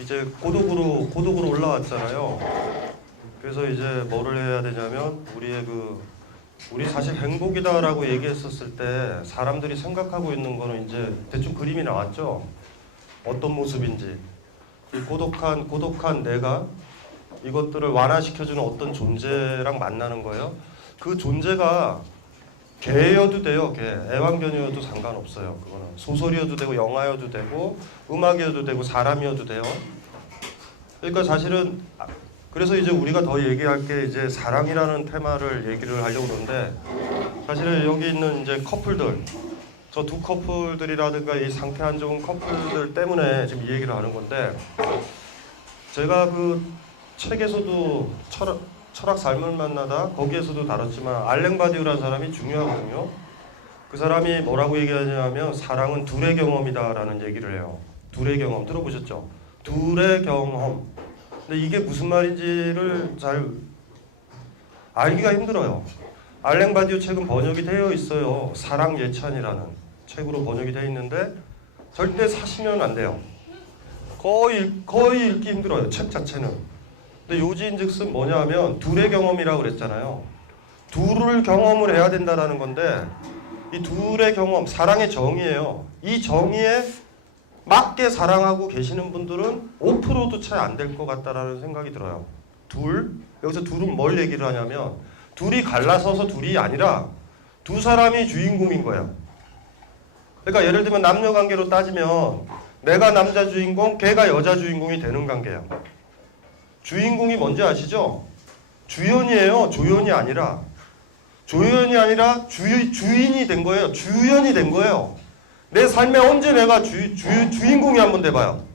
이제 고독으로 올라왔잖아요. 그래서 이제 뭐를 해야 되냐면 우리 사실 행복이다라고 얘기했었을 때 사람들이 생각하고 있는 거는 이제 대충 그림이 나왔죠. 어떤 모습인지. 이 고독한 내가 이것들을 완화시켜주는 어떤 존재랑 만나는 거예요. 그 존재가 개여도 돼요. 개. 애완견이어도 상관없어요. 그거는 소설이어도 되고 영화여도 되고 음악이어도 되고 사람이어도 돼요. 그러니까 사실은 그래서 이제 우리가 더 얘기할 게 이제 사랑이라는 테마를 얘기를 하려고 그러는데 사실은 여기 있는 이제 커플들 저 두 커플들이라든가 이 상태 안 좋은 커플들 때문에 지금 이 얘기를 하는 건데 제가 그 책에서도 철학 삶을 만나다 거기에서도 다뤘지만 알랭 바디우라는 사람이 중요하거든요. 그 사람이 뭐라고 얘기하냐면 사랑은 둘의 경험이다라는 얘기를 해요. 둘의 경험 들어보셨죠? 둘의 경험. 근데 이게 무슨 말인지를 잘 알기가 힘들어요. 알랭 바디우 책은 번역이 되어 있어요. 사랑 예찬이라는 책으로 번역이 되어 있는데 절대 사시면 안 돼요. 거의 읽기 힘들어요. 책 자체는. 근데 요지인즉슨 뭐냐 하면 둘의 경험이라고 그랬잖아요. 둘을 경험을 해야 된다라는 건데 이 둘의 경험, 사랑의 정의예요. 이 정의에 맞게 사랑하고 계시는 분들은 5%도 차이 안 될 것 같다라는 생각이 들어요. 여기서 둘은 뭘 얘기를 하냐면 둘이 갈라서서 둘이 아니라 두 사람이 주인공인 거예요. 그러니까 예를 들면 남녀 관계로 따지면 내가 남자 주인공, 걔가 여자 주인공이 되는 관계예요. 주인공이 뭔지 아시죠? 주연이에요. 조연이 아니라. 조연이 아니라 주인이 된 거예요. 주연이 된 거예요. 내 삶에 언제 내가 주인공이 한번 돼봐요.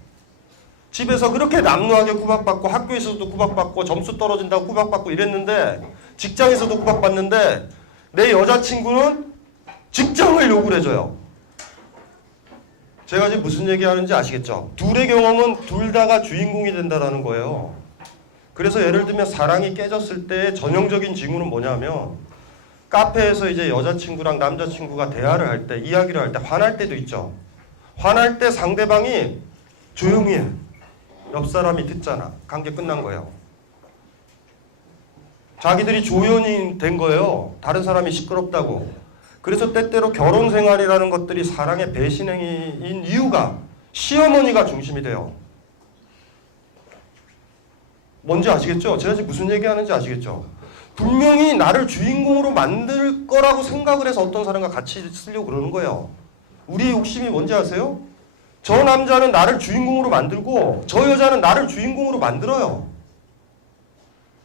집에서 그렇게 남루하게 구박받고 학교에서도 구박받고 점수 떨어진다고 구박받고 이랬는데 직장에서도 구박받는데 내 여자친구는 직장을 요구를 해줘요. 제가 지금 무슨 얘기하는지 아시겠죠? 둘의 경험은 둘 다가 주인공이 된다는 거예요. 그래서 예를 들면 사랑이 깨졌을 때 전형적인 징후는 뭐냐면 카페에서 이제 여자친구랑 남자친구가 대화를 할 때, 이야기를 할 때 화날 때도 있죠. 화날 때 상대방이 조용히 해. 옆 사람이 듣잖아. 관계 끝난 거예요. 자기들이 조연이 된 거예요. 다른 사람이 시끄럽다고. 그래서 때때로 결혼 생활이라는 것들이 사랑의 배신행위인 이유가 시어머니가 중심이 돼요. 뭔지 아시겠죠? 제가 지금 무슨 얘기하는지 아시겠죠? 분명히 나를 주인공으로 만들 거라고 생각을 해서 어떤 사람과 같이 쓰려고 그러는 거예요. 우리의 욕심이 뭔지 아세요? 저 남자는 나를 주인공으로 만들고 저 여자는 나를 주인공으로 만들어요.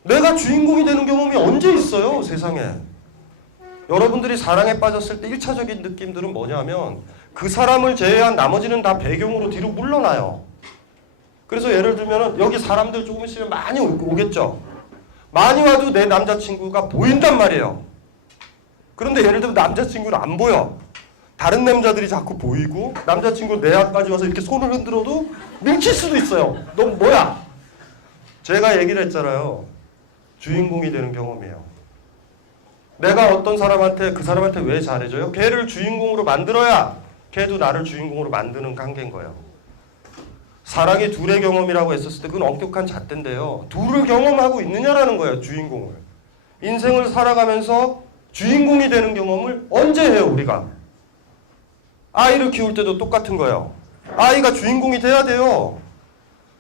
내가 주인공이 되는 경험이 언제 있어요, 세상에? 여러분들이 사랑에 빠졌을 때 1차적인 느낌들은 뭐냐면 그 사람을 제외한 나머지는 다 배경으로 뒤로 물러나요. 그래서 예를 들면 여기 사람들 조금 있으면 많이 오겠죠. 많이 와도 내 남자친구가 보인단 말이에요. 그런데 예를 들면 남자친구는 안 보여. 다른 남자들이 자꾸 보이고 남자친구 내 앞까지 와서 이렇게 손을 흔들어도 밀칠 수도 있어요. 너 뭐야? 제가 얘기를 했잖아요. 주인공이 되는 경험이에요. 내가 어떤 사람한테 그 사람한테 왜 잘해줘요? 걔를 주인공으로 만들어야 걔도 나를 주인공으로 만드는 관계인 거예요. 사랑이 둘의 경험이라고 했었을 때 그건 엄격한 잣대인데요. 둘을 경험하고 있느냐라는 거예요. 주인공을. 인생을 살아가면서 주인공이 되는 경험을 언제 해요 우리가? 아이를 키울 때도 똑같은 거예요. 아이가 주인공이 돼야 돼요.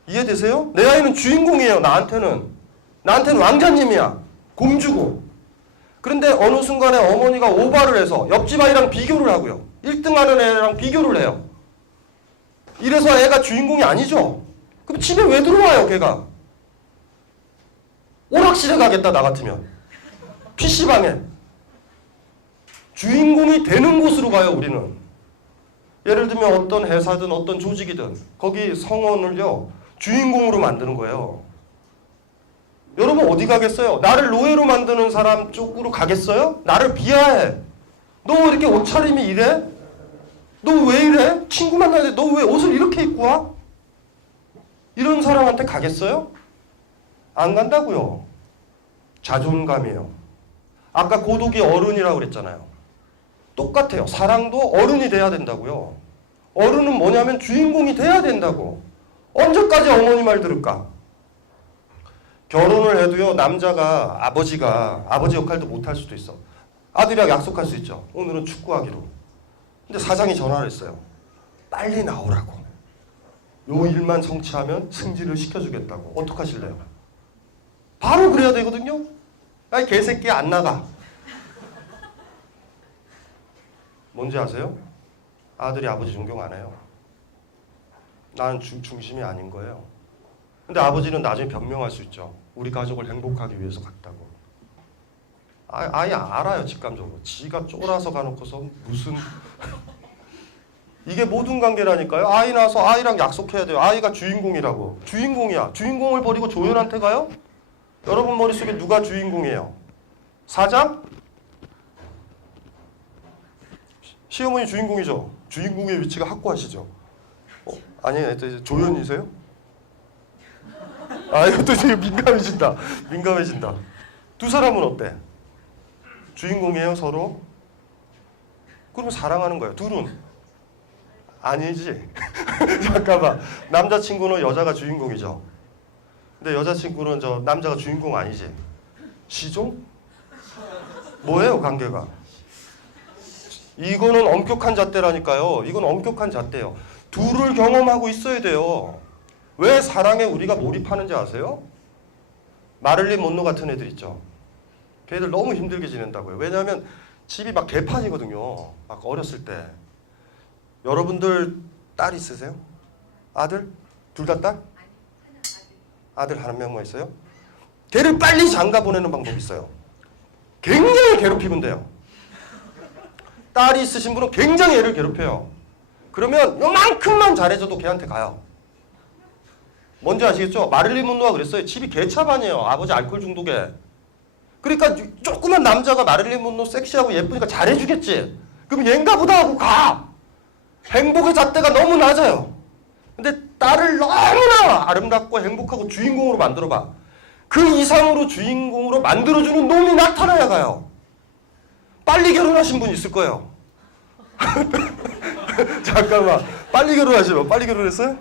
이해되세요? 내 아이는 주인공이에요. 나한테는 왕자님이야. 공주고. 그런데 어느 순간에 어머니가 오바를 해서 옆집 아이랑 비교를 하고요. 1등 하는 애랑 비교를 해요. 이래서 애가 주인공이 아니죠. 그럼 집에 왜 들어와요, 걔가? 오락실에 가겠다, 나 같으면. PC방에. 주인공이 되는 곳으로 가요, 우리는. 예를 들면 어떤 회사든 어떤 조직이든 거기 성원을요, 주인공으로 만드는 거예요. 여러분 어디 가겠어요? 나를 노예로 만드는 사람 쪽으로 가겠어요? 나를 비하해. 너 왜 이렇게 옷차림이 이래? 너 왜 이래? 친구 만나는데 너 왜 옷을 이렇게 입고 와? 이런 사람한테 가겠어요? 안 간다고요. 자존감이에요. 아까 고독이 어른이라고 그랬잖아요. 똑같아요. 사랑도 어른이 돼야 된다고요. 어른은 뭐냐면 주인공이 돼야 된다고. 언제까지 어머니 말 들을까? 결혼을 해도요, 남자가 아버지 역할도 못할 수도 있어. 아들이랑 약속할 수 있죠. 오늘은 축구하기로. 근데 사장이 전화를 했어요. 빨리 나오라고. 요 일만 성취하면 승진을 시켜주겠다고. 어떡하실래요? 바로 그래야 되거든요. 아이 개새끼 안 나가. 뭔지 아세요? 아들이 아버지 존경 안 해요. 나는 중심이 아닌 거예요. 근데 아버지는 나중에 변명할 수 있죠. 우리 가족을 행복하기 위해서 갔다고. 아예 알아요, 직감적으로. 지가 쫄아서 가놓고서 무슨 이게 모든 관계라니까요. 아이 낳아서 아이랑 약속해야 돼요. 아이가 주인공이라고. 주인공이야. 주인공을 버리고 조연한테 가요? 여러분 머릿속에 누가 주인공이에요? 사장? 시어머니 주인공이죠. 주인공의 위치가 확고하시죠. 아니, 조연이세요? 이것도 되게 민감해진다. 두 사람은 어때? 주인공이에요, 서로? 그러면 사랑하는 거예요. 둘은? 아니지. 잠깐만. 남자친구는 여자가 주인공이죠. 근데 여자친구는 남자가 주인공 아니지. 시종? 뭐예요, 관계가? 이거는 엄격한 잣대라니까요. 이건 엄격한 잣대예요. 둘을 경험하고 있어야 돼요. 왜 사랑에 우리가 몰입하는지 아세요? 마를린 먼로 같은 애들 있죠. 걔들 너무 힘들게 지낸다고요. 왜냐하면 집이 막 개판이거든요. 막 어렸을 때. 여러분들 딸 있으세요? 아들? 둘 다 딸? 아들 한 명만 있어요? 걔를 빨리 장가 보내는 방법이 있어요. 굉장히 괴롭히면 돼요. 딸이 있으신 분은 굉장히 애를 괴롭혀요. 그러면 요만큼만 잘해줘도 걔한테 가요. 뭔지 아시겠죠? 마릴린 먼로가 그랬어요. 집이 개차반이에요. 아버지 알코올 중독에. 그러니까 조그만 남자가 마릴린 먼로 섹시하고 예쁘니까 잘해주겠지. 그럼 얘인가 보다 하고 가. 행복의 잣대가 너무 낮아요. 근데 딸을 너무나 아름답고 행복하고 주인공으로 만들어봐. 그 이상으로 주인공으로 만들어주는 놈이 나타나야 가요. 빨리 결혼하신 분 있을 거예요. 잠깐만. 빨리 결혼하시면 빨리 결혼했어요?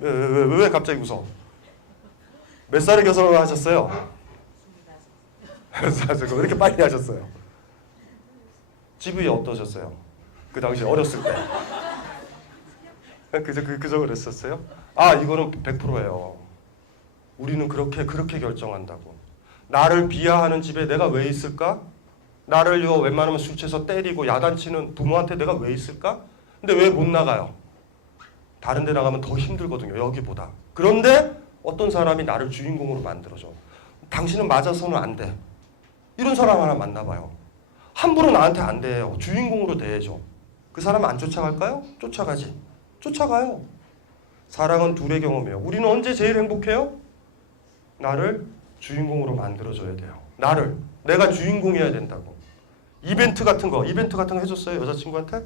왜 갑자기 웃어? 몇 살에 결혼을 하셨어요? 왜 이렇게 빨리 하셨어요? 집이 어떠셨어요? 그 당시 어렸을 때. 그저 그랬었어요? 이거는 100%예요. 우리는 그렇게 결정한다고. 나를 비하하는 집에 내가 왜 있을까? 나를 웬만하면 술 취해서 때리고 야단치는 부모한테 내가 왜 있을까? 근데 왜 못 나가요? 다른 데 나가면 더 힘들거든요. 여기보다. 그런데 어떤 사람이 나를 주인공으로 만들어줘. 당신은 맞아서는 안 돼. 이런 사람 하나 만나봐요. 함부로 나한테 안 대해요. 주인공으로 대해줘. 그 사람 안 쫓아갈까요? 쫓아가지. 쫓아가요. 사랑은 둘의 경험이에요. 우리는 언제 제일 행복해요? 나를 주인공으로 만들어줘야 돼요. 내가 주인공이어야 된다고. 이벤트 같은 거 해줬어요? 여자친구한테?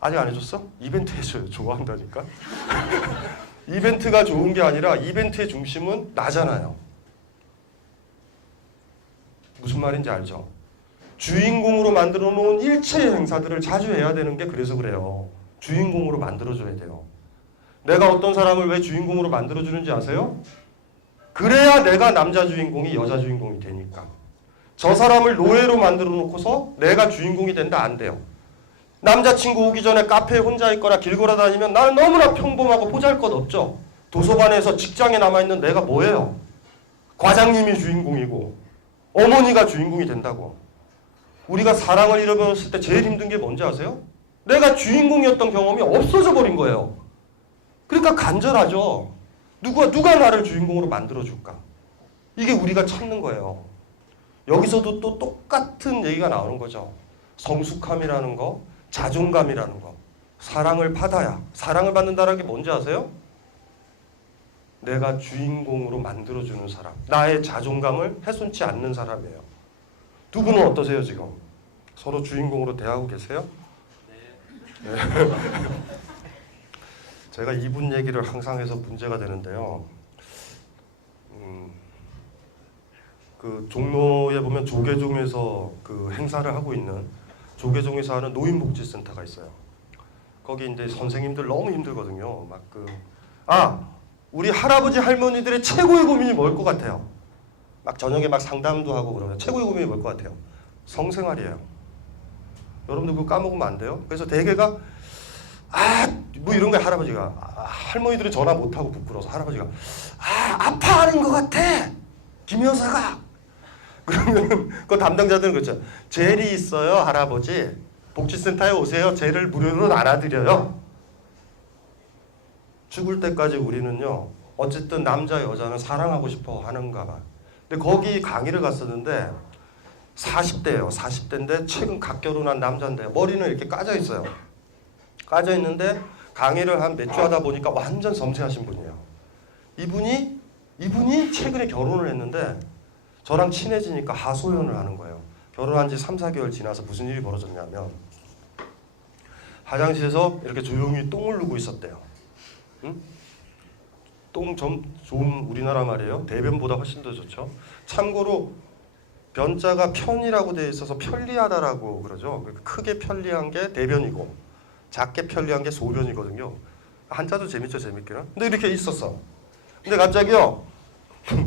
아직 안 해줬어? 이벤트 해줘요. 좋아한다니까. 이벤트가 좋은 게 아니라 이벤트의 중심은 나잖아요. 무슨 말인지 알죠? 주인공으로 만들어 놓은 일체의 행사들을 자주 해야 되는 게 그래서 그래요. 주인공으로 만들어줘야 돼요. 내가 어떤 사람을 왜 주인공으로 만들어주는지 아세요? 그래야 내가 남자 주인공이 여자 주인공이 되니까. 저 사람을 노예로 만들어 놓고서 내가 주인공이 된다 안 돼요. 남자친구 오기 전에 카페에 혼자 있거나 길 걸어다니면 나는 너무나 평범하고 보잘것없죠. 도서관에서 직장에 남아있는 내가 뭐예요? 과장님이 주인공이고 어머니가 주인공이 된다고. 우리가 사랑을 잃어버렸을 때 제일 힘든 게 뭔지 아세요? 내가 주인공이었던 경험이 없어져 버린 거예요. 그러니까 간절하죠. 누가 나를 주인공으로 만들어줄까? 이게 우리가 찾는 거예요. 여기서도 또 똑같은 얘기가 나오는 거죠. 성숙함이라는 거, 자존감이라는 거. 사랑을 받는다는 게 뭔지 아세요? 내가 주인공으로 만들어주는 사람. 나의 자존감을 훼손치 않는 사람이에요. 두 분은 어떠세요 지금? 서로 주인공으로 대하고 계세요? 네. 제가 이분 얘기를 항상 해서 문제가 되는데요. 그 종로에 보면 조계종에서 그 행사를 하고 있는 조계종에서 하는 노인복지센터가 있어요. 거기 이제 선생님들 너무 힘들거든요. 막 그 아, 우리 할아버지 할머니들의 최고의 고민이 뭘 것 같아요? 막 저녁에 막 상담도 하고 그러면 최고의 고민이 뭘 것 같아요? 성생활이에요. 여러분들 그거 까먹으면 안 돼요. 그래서 대개가 뭐 이런 거야. 할아버지가 할머니들은 전화 못하고 부끄러워서 할아버지가 아파하는 것 같아 김 여사가. 그러면 그 담당자들은 그렇죠. 젤이 있어요 할아버지, 복지센터에 오세요. 젤을 무료로 나눠드려요. 죽을 때까지 우리는요, 어쨌든 남자 여자는 사랑하고 싶어 하는가 봐. 근데 거기 강의를 갔었는데 40대예요. 40대인데 최근 갓 결혼한 남자인데 머리는 이렇게 까져 있어요. 까져 있는데 강의를 한 몇 주 하다 보니까 완전 섬세하신 분이에요. 이분이 최근에 결혼을 했는데 저랑 친해지니까 하소연을 하는 거예요. 결혼한 지 3, 4개월 지나서 무슨 일이 벌어졌냐면 화장실에서 이렇게 조용히 똥을 누고 있었대요. 응? 똥 좀 좋은 우리나라 말이에요. 대변보다 훨씬 더 좋죠. 참고로 변자가 편이라고 되어 있어서 편리하다라고 그러죠. 크게 편리한 게 대변이고 작게 편리한 게 소변이거든요. 한자도 재밌죠, 재밌기는. 근데 이렇게 있었어. 근데 갑자기요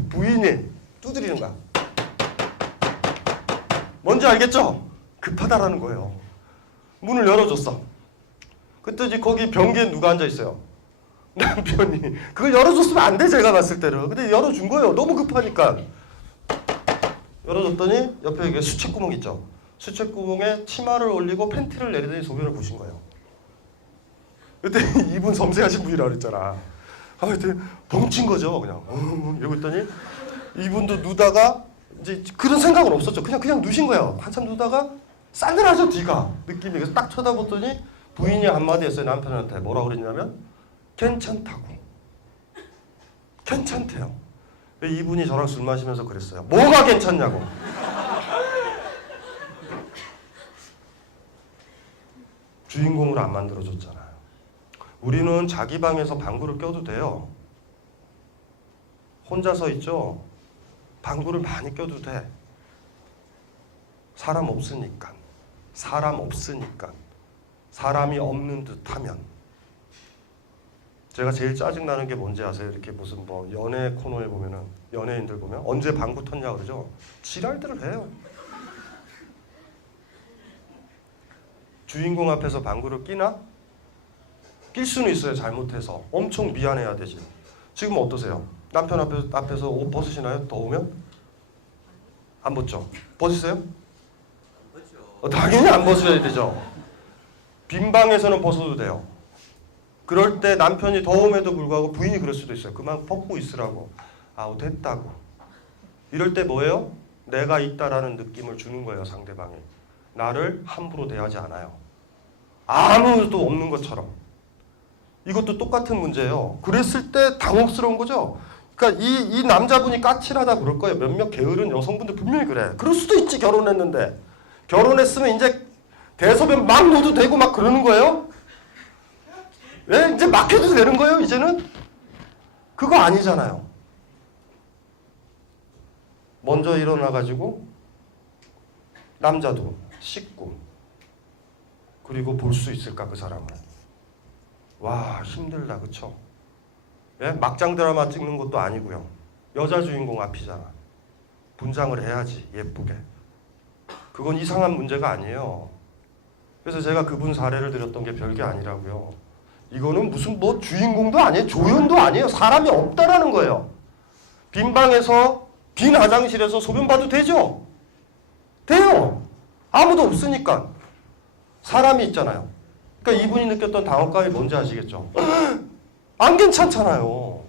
부인이 두드리는 거야. 뭔지 알겠죠? 급하다라는 거예요. 문을 열어줬어. 그때 거기 변기에 누가 앉아 있어요? 남편이. 그걸 열어줬으면 안 돼, 제가 봤을 때는. 근데 열어준 거예요. 너무 급하니까. 열어줬더니 옆에 이게 수채구멍 있죠. 수채구멍에 치마를 올리고 팬티를 내리더니 소변을 보신 거예요. 그때 이분 섬세하신 분이라 그랬잖아. 하여튼 벙친 거죠. 그냥 이러고 있더니 이분도 누다가 이제 그런 생각은 없었죠. 그냥 누신 거예요. 한참 누다가 싸늘하죠, 뒤가. 느낌이. 그래서 딱 쳐다봤더니 부인이 한마디 했어요. 남편한테 뭐라고 그랬냐면 괜찮다고. 괜찮대요. 이분이 저랑 술 마시면서 그랬어요. 뭐가 괜찮냐고. 주인공을 안 만들어줬잖아요. 우리는 자기 방에서 방구를 껴도 돼요. 혼자서 있죠. 방구를 많이 껴도 돼. 사람 없으니까. 사람이 없는 듯하면. 제가 제일 짜증나는 게 뭔지 아세요? 이렇게 무슨 뭐 연애 코너에 보면은 연예인들 보면 언제 방구 텄냐 그러죠? 지랄들을 해요. 주인공 앞에서 방구를 끼나? 낄 수는 있어요. 잘못해서. 엄청 미안해야 되지. 지금 어떠세요? 남편 앞에서 옷 벗으시나요? 더우면? 안 벗죠? 벗으세요? 당연히 안 벗어야 되죠. 빈 방에서는 벗어도 돼요. 그럴 때 남편이 더움에도 불구하고 부인이 그럴 수도 있어요. 그만 벗고 있으라고. 아우 됐다고. 이럴 때 뭐예요? 내가 있다라는 느낌을 주는 거예요. 상대방이. 나를 함부로 대하지 않아요. 아무도 없는 것처럼. 이것도 똑같은 문제예요. 그랬을 때 당혹스러운 거죠. 그러니까 이 남자분이 까칠하다 그럴 거예요. 몇몇 게으른 여성분들 분명히 그래. 그럴 수도 있지. 결혼했는데. 결혼했으면 이제 대소변 막 놓도 되고 막 그러는 거예요. 왜? 이제 막 해도 되는 거예요, 이제는? 그거 아니잖아요. 먼저 일어나가지고 남자도 씻고 그리고 볼 수 있을까, 그 사람을. 와, 힘들다, 그쵸? 예? 막장 드라마 찍는 것도 아니고요. 여자 주인공 앞이잖아. 분장을 해야지, 예쁘게. 그건 이상한 문제가 아니에요. 그래서 제가 그분 사례를 드렸던 게 별게 아니라고요. 이거는 무슨 뭐 주인공도 아니에요. 조연도 아니에요. 사람이 없다라는 거예요. 빈 방에서 빈 화장실에서 소변 봐도 되죠? 돼요. 아무도 없으니까. 사람이 있잖아요. 그러니까 이분이 느꼈던 당혹감이 뭔지 아시겠죠? 안 괜찮잖아요.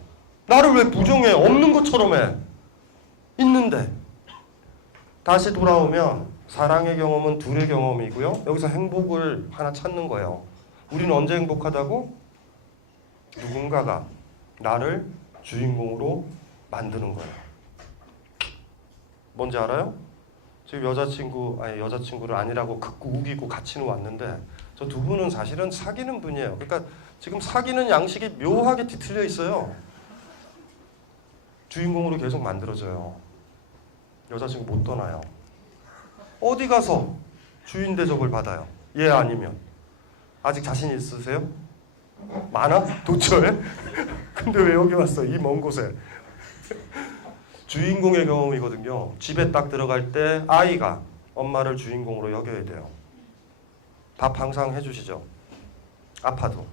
나를 왜 부정해? 없는 것처럼 해. 있는데. 다시 돌아오면 사랑의 경험은 둘의 경험이고요. 여기서 행복을 하나 찾는 거예요. 우리는 언제 행복하다고? 누군가가 나를 주인공으로 만드는 거예요. 뭔지 알아요? 지금 여자친구를 아니라고 극구 우기고 같이는 왔는데 저 두 분은 사실은 사귀는 분이에요. 그러니까 지금 사귀는 양식이 묘하게 뒤틀려 있어요. 주인공으로 계속 만들어져요. 여자친구 못 떠나요. 어디 가서 주인 대접을 받아요. 얘 아니면. 아직 자신 있으세요? 많아? 도처에? 근데 왜 여기 왔어? 이 먼 곳에. 주인공의 경험이거든요. 집에 딱 들어갈 때 아이가 엄마를 주인공으로 여겨야 돼요. 밥 항상 해주시죠. 아파도.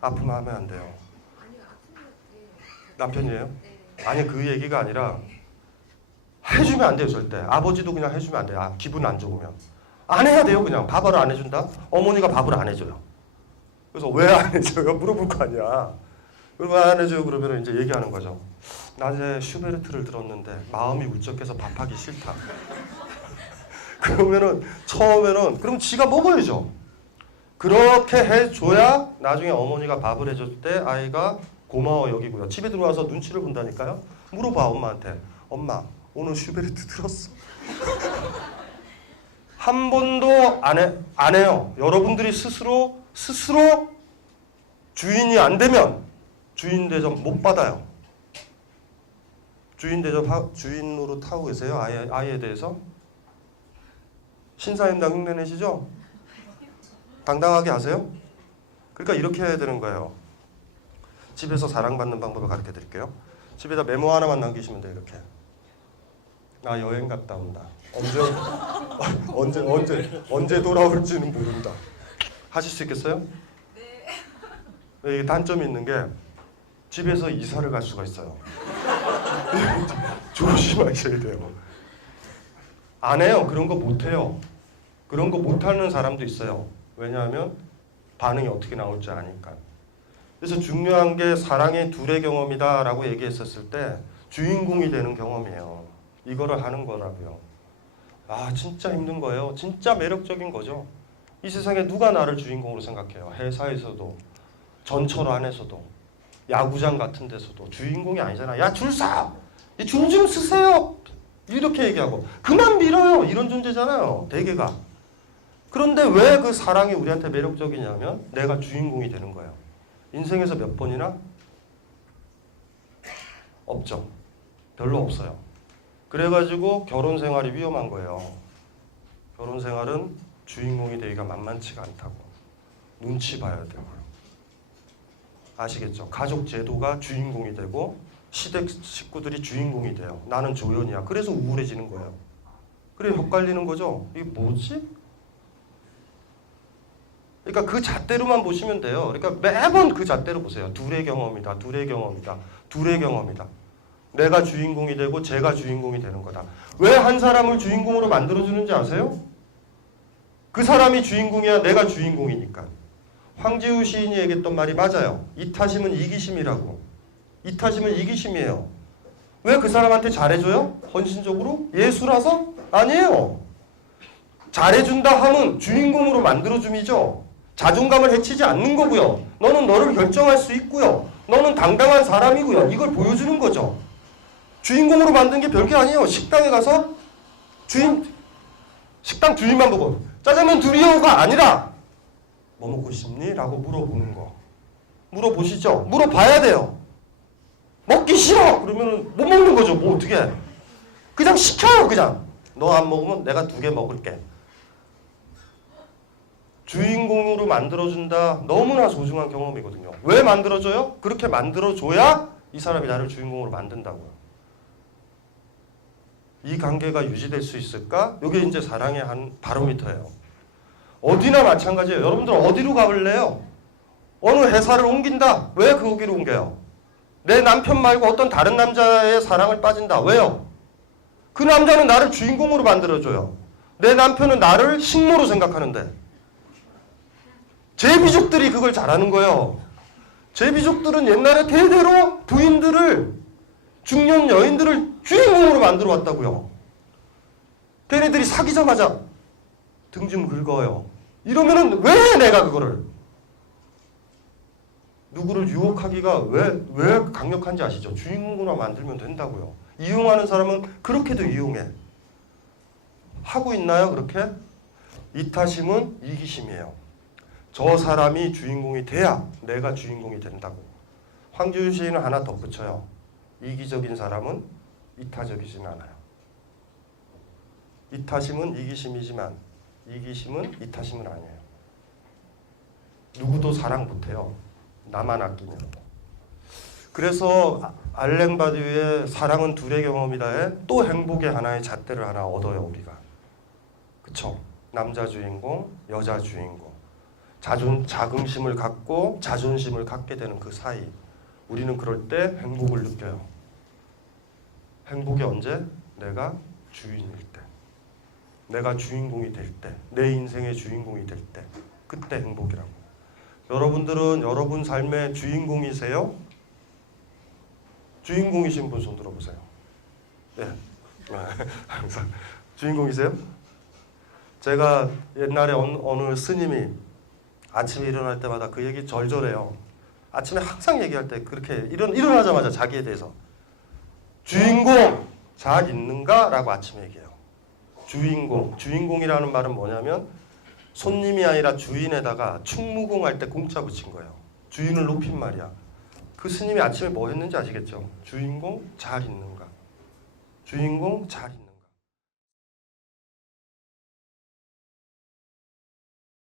아프면 하면 안 돼요. 남편이에요? 아니 그 얘기가 아니라 해주면 안 돼요 절대. 아버지도 그냥 해주면 안 돼요. 기분 안 좋으면. 안 해야 돼요 그냥. 밥을 안 해준다? 어머니가 밥을 안 해줘요. 그래서 왜 안 해줘요? 물어볼 거 아니야. 왜 안 해줘요? 그러면 이제 얘기하는 거죠. 낮에 슈베르트를 들었는데 마음이 울적해서 밥하기 싫다. 그러면은 처음에는 그럼 지가 먹어야죠. 그렇게 해줘야 나중에 어머니가 밥을 해줄 때 아이가 고마워 여기고요. 집에 들어와서 눈치를 본다니까요. 물어봐 엄마한테. 엄마 오늘 슈베르트 들었어? 한 번도 안 해요. 여러분들이 스스로 주인이 안 되면 주인 대접 못 받아요. 주인 대접 주인으로 타고 계세요? 아이에 대해서? 신사임당 흉내 내시죠? 당당하게 하세요? 그러니까 이렇게 해야 되는 거예요. 집에서 사랑받는 방법을 가르쳐 드릴게요. 집에다 메모 하나만 남기시면 돼요. 이렇게. 나 여행 갔다 온다. 언제 돌아올지는 모른다. 하실 수 있겠어요? 네. 이게 단점이 있는 게 집에서 이사를 갈 수가 있어요. 조심하셔야 돼요. 안 해요. 그런 거 못 해요. 그런 거 못하는 사람도 있어요. 왜냐하면 반응이 어떻게 나올지 아니까. 그래서 중요한 게 사랑의 둘의 경험이다라고 얘기했었을 때 주인공이 되는 경험이에요. 이거를 하는 거라고요. 아 진짜 힘든 거예요. 진짜 매력적인 거죠. 이 세상에 누가 나를 주인공으로 생각해요. 회사에서도 전철 안에서도 야구장 같은 데서도 주인공이 아니잖아. 야 줄 서! 줄 좀 서세요! 이렇게 얘기하고 그만 밀어요! 이런 존재잖아요. 대개가. 그런데 왜 그 사랑이 우리한테 매력적이냐면 내가 주인공이 되는 거예요. 인생에서 몇 번이나? 없죠. 별로 없어요. 그래가지고 결혼 생활이 위험한 거예요. 결혼 생활은 주인공이 되기가 만만치가 않다고. 눈치 봐야 되고요. 아시겠죠? 가족 제도가 주인공이 되고 시댁 식구들이 주인공이 돼요. 나는 조연이야. 그래서 우울해지는 거예요. 그래 헷갈리는 거죠. 이게 뭐지? 그러니까 그 잣대로만 보시면 돼요. 그러니까 매번 그 잣대로 보세요. 둘의 경험이다. 둘의 경험이다. 둘의 경험이다. 내가 주인공이 되고 제가 주인공이 되는 거다. 왜 한 사람을 주인공으로 만들어주는지 아세요? 그 사람이 주인공이야 내가 주인공이니까. 황지우 시인이 얘기했던 말이 맞아요. 이타심은 이기심이라고. 이타심은 이기심이에요. 왜 그 사람한테 잘해줘요? 헌신적으로? 예수라서? 아니에요. 잘해준다 함은 주인공으로 만들어줌이죠. 자존감을 해치지 않는 거고요. 너는 너를 결정할 수 있고요. 너는 당당한 사람이고요. 이걸 보여주는 거죠. 주인공으로 만든 게 별게 아니에요. 식당에 가서 식당 주인만 보고 짜장면 둘이요가 아니라 뭐 먹고 싶니? 라고 물어보는 거. 물어보시죠. 물어봐야 돼요. 먹기 싫어! 그러면 못 먹는 거죠. 뭐 어떻게 해. 그냥 시켜요. 그냥. 너 안 먹으면 내가 2개 먹을게. 주인공으로 만들어준다. 너무나 소중한 경험이거든요. 왜 만들어줘요? 그렇게 만들어줘야 이 사람이 나를 주인공으로 만든다고요. 이 관계가 유지될 수 있을까? 이게 이제 사랑의 한 바로미터예요. 어디나 마찬가지예요. 여러분들 어디로 가볼래요? 어느 회사를 옮긴다. 왜 거기로 옮겨요? 내 남편 말고 어떤 다른 남자의 사랑을 빠진다. 왜요? 그 남자는 나를 주인공으로 만들어줘요. 내 남편은 나를 식모로 생각하는데. 제비족들이 그걸 잘하는 거예요. 제비족들은 옛날에 대대로 부인들을, 중년 여인들을 주인공으로 만들어 왔다고요. 걔네들이 사귀자마자 등 좀 긁어요. 이러면은 왜 내가 그거를 누구를 유혹하기가 왜 강력한지 아시죠? 주인공으로 만들면 된다고요. 이용하는 사람은 그렇게도 이용해. 하고 있나요? 그렇게? 이타심은 이기심이에요. 저 사람이 주인공이 돼야 내가 주인공이 된다고. 황지우 시인은 하나 덧붙여요. 이기적인 사람은 이타적이진 않아요. 이타심은 이기심이지만 이기심은 이타심은 아니에요. 누구도 사랑 못해요. 나만 아끼면. 그래서 알랭 바디우의 사랑은 둘의 경험이다에 또 행복의 하나의 잣대를 하나 얻어요 우리가. 그쵸? 남자 주인공, 여자 주인공. 자긍심을 갖고 자존심을 갖게 되는 그 사이. 우리는 그럴 때 행복을 느껴요. 행복이 언제? 내가 주인일 때. 내가 주인공이 될 때. 내 인생의 주인공이 될 때. 그때 행복이라고. 여러분들은 여러분 삶의 주인공이세요? 주인공이신 분 손 들어보세요. 예. 항상 주인공이세요? 제가 옛날에 어느 스님이 아침에 일어날 때마다 그 얘기 절절해요. 아침에 항상 얘기할 때 그렇게 일어나자마자 자기에 대해서 주인공 잘 있는가? 라고 아침에 얘기해요. 주인공이라는 말은 뭐냐면 손님이 아니라 주인에다가 충무공할 때 공짜 붙인 거예요. 주인을 높인 말이야. 그 스님이 아침에 뭐 했는지 아시겠죠? 주인공 잘 있는가? 주인공 잘 있는가?